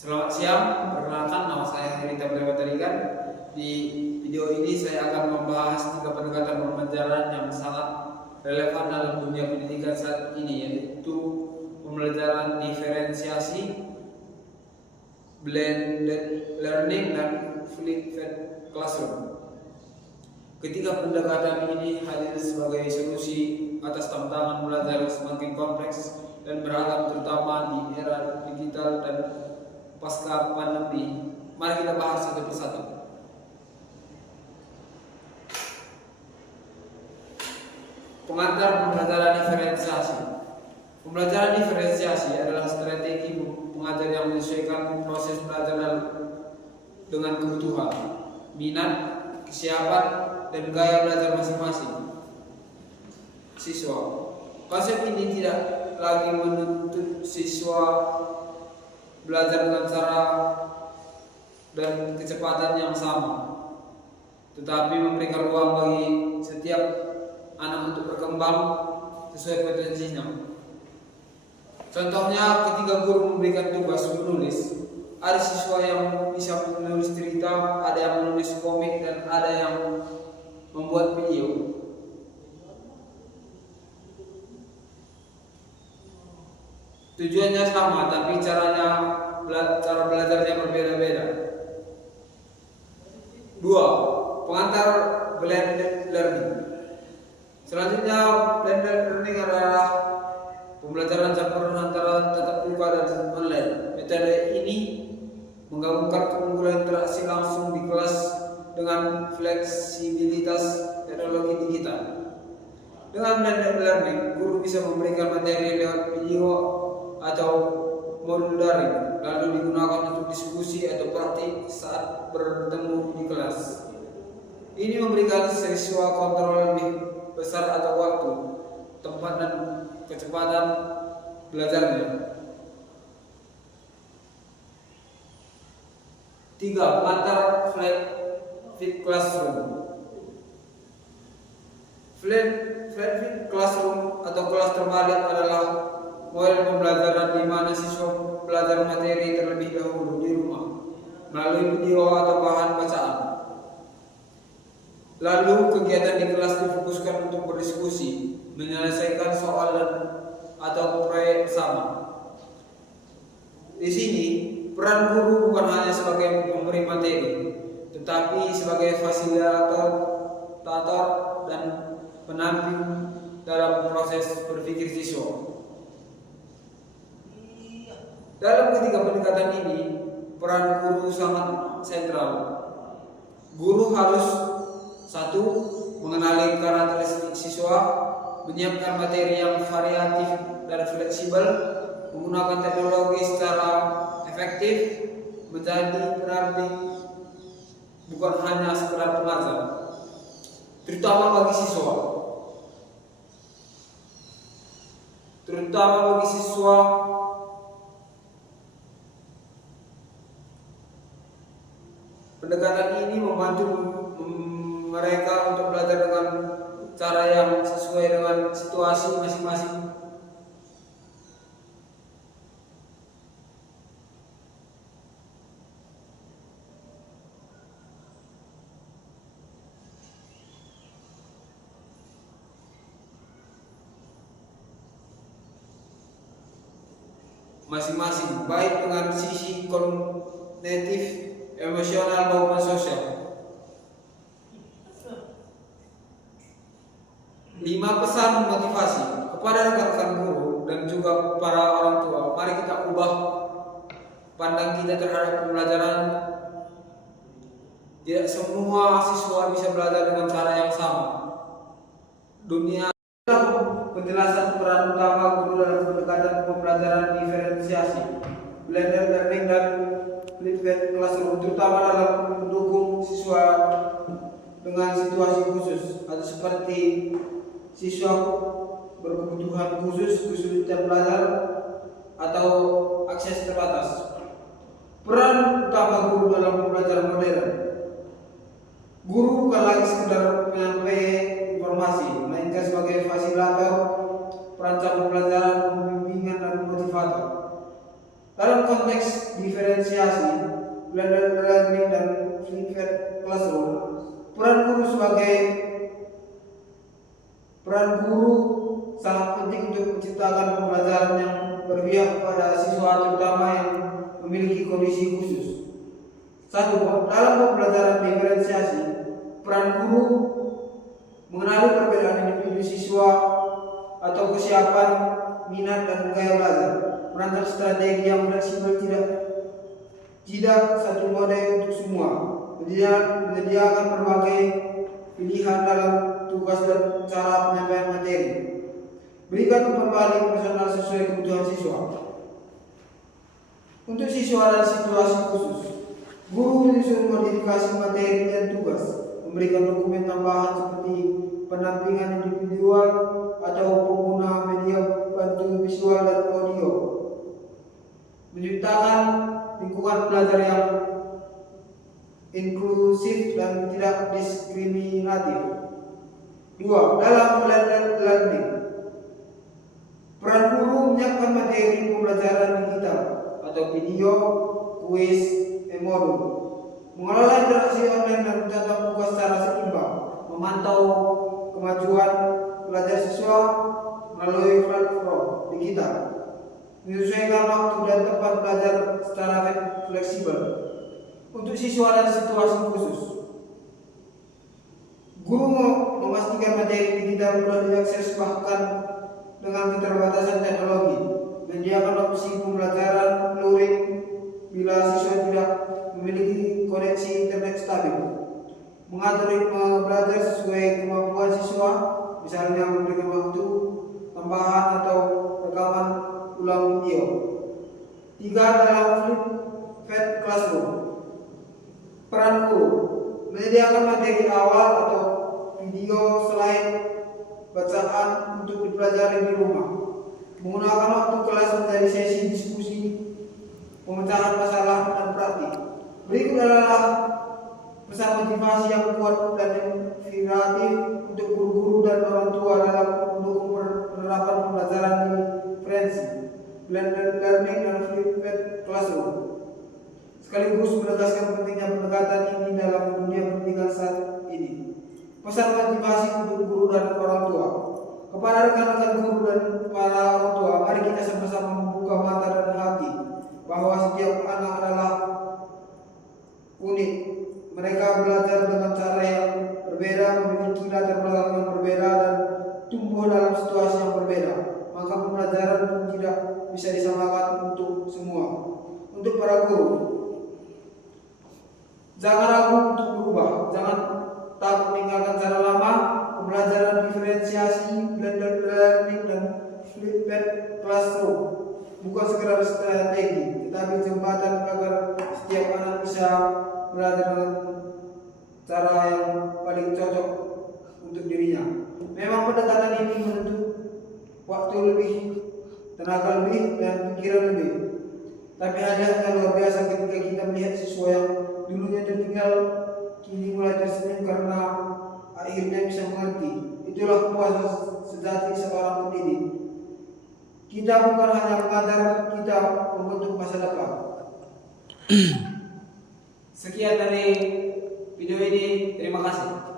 Selamat siang, perkenalkan nama saya Heri Tabrebatarigan. Di video ini saya akan membahas 3 pendekatan pembelajaran yang sangat relevan dalam dunia pendidikan saat ini, yaitu pembelajaran diferensiasi, blended learning, dan flipped classroom. Ketiga pendekatan ini hadir sebagai solusi atas tantangan belajar semakin kompleks dan beragam, terutama di era digital dan pasca pandemi. Mari kita bahas satu persatu. Pengantar pembelajaran diferensiasi. Pembelajaran diferensiasi adalah strategi pengajar yang menyesuaikan proses belajar dengan kebutuhan, minat, kesiapan, dan gaya belajar masing-masing siswa. Konsep ini tidak lagi menuntut siswa belajar dengan cara dan kecepatan yang sama, tetapi memberikan ruang bagi setiap anak untuk berkembang sesuai potensinya. Contohnya, ketika guru memberikan tugas menulis, ada siswa yang bisa menulis cerita, ada yang menulis komik, dan ada yang membuat video. Tujuannya sama, tapi cara belajarnya berbeda-beda. 2. Pengantar blended learning. Selanjutnya, blended learning adalah pembelajaran campuran antara tatap muka dan online. Metode ini menggabungkan keunggulan interaksi langsung di kelas dengan fleksibilitas teknologi digital. Dengan blended learning, guru bisa memberikan materi lewat video atau modul daring, lalu digunakan untuk diskusi atau praktik saat bertemu di kelas. Ini memberikan siswa kontrol lebih besar atas waktu, tempat, dan kecepatan belajarnya. 3. Pengantar flipped classroom. Flipped classroom atau kelas terbalik adalah model pembelajaran di mana siswa belajar materi terlebih dahulu di rumah melalui video atau bahan bacaan. Lalu kegiatan di kelas difokuskan untuk berdiskusi, menyelesaikan soal atau proyek bersama. Di sini, peran guru bukan hanya sebagai pemberi materi, tetapi sebagai fasilitator dan penamping dalam proses berpikir siswa. Dalam ketiga pendekatan ini, peran guru sangat sentral. Guru harus 1. Mengenali karakteristik siswa, menyiapkan materi yang variatif dan fleksibel, menggunakan teknologi secara efektif, menjadi pendamping bukan hanya sekedar pengajar, terutama bagi siswa pendekatan ini membantu mereka untuk belajar dengan cara yang sesuai dengan situasi masing-masing. Baik dengan sisi kognitif, emosional, maupun sosial. 5. Pesan motivasi kepada rekan-rekan guru dan juga para orang tua. Mari kita ubah pandang kita terhadap pembelajaran. Tidak semua siswa bisa belajar dengan cara yang sama. Penjelasan peran utama guru dalam pendekatan pembelajaran diferensiasi, blended learning, dan flipped classroom, terutama dalam mendukung siswa dengan situasi khusus, atau seperti siswa berkebutuhan khusus, kesulitan belajar, atau akses terbatas. Peran utama guru dalam pembelajaran modern. Guru bukan lagi sekedar penyampai informasi, melainkan sebagai fasilitator, perancang pembelajaran, pembimbingan, dan motivator. Dalam konteks diferensiasi, blended learning dan flipped classroom, peran guru sangat penting untuk menciptakan pembelajaran yang berpihak pada siswa, terutama yang memiliki kondisi khusus. Satu, dalam pembelajaran diferensiasi, peran guru mengenali perbedaan individu siswa atau kesiapan, minat dan gaya belajar, merancang strategi yang fleksibel, tidak satu model untuk semua, menyediakan berbagai pilihan dalam tugas dan cara penyampaian materi, berikan umpan balik personal sesuai kebutuhan siswa. Untuk siswa dan situasi khusus, guru menyusun modifikasi materi dan tugas, memberikan dokumen tambahan seperti pendampingan individual atau pengguna media bantu visual dan audio, menciptakan lingkungan belajar yang inklusif dan tidak diskriminatif. Dua, dalam blended learning, peran guru menyiapkan materi pembelajaran digital atau video, kuis, modul, mengelola interaksi online dan tatap muka secara seimbang, memantau kemajuan belajar siswa melalui platform digital, menyesuaikan waktu dan tempat belajar secara fleksibel. Untuk siswa dan situasi khusus, guru memastikan materi digital mudah diakses bahkan dengan keterbatasan teknologi, menyediakan opsi pembelajaran luring bila siswa tidak memiliki koneksi internet stabil, mengatur ritme belajar sesuai kemampuan siswa, misalnya memberikan waktu tambahan atau rekaman ulang video. Tiga, dalam flipped classroom, peran guru menyediakan materi awal atau video slide bacaan untuk dipelajari di rumah, menggunakan waktu kelas menjadi sesi diskusi, pemecahan masalah dan praktik. Berikut adalah pesan motivasi yang kuat dan inspiratif untuk guru-guru dan orang tua dalam mendukung penerapan pembelajaran diferensi, blended learning dan flipped classroom, sekaligus menegaskan pentingnya pendekatan ini dalam dunia pendidikan saat ini. Pesan motivasi untuk guru dan orang tua. Kepada rekan-rekan guru dan para orang tua, mari kita sama-sama membuka mata dan hati bahwa setiap anak adalah unik. Mereka belajar dengan cara yang berbeda, memiliki latar belakang yang berbeda, dan tumbuh dalam situasi yang berbeda. Maka pembelajaran pun tidak bisa disamakan untuk semua. Untuk para guru, jangan ragu untuk berubah, jangan takut meninggalkan cara lama. Pembelajaran diferensiasi, blended learning dan flipped classroom bukan sekedar strategi, tetapi jembatan agar setiap anak bisa belajar dengan cara yang paling cocok untuk dirinya. Memang pendekatan ini menuntut waktu lebih, tenaga lebih, dan pikiran lebih. Tapi hadiahnya luar biasa ketika kita melihat siswa yang dulunya tertinggal kini mulai tersenyum karena akhirnya bisa mengerti. Itulah kepuasan sejati seorang pendidik. Kita bukan hanya mengajar, kita membentuk masa depan. Sekian dari video ini, terima kasih.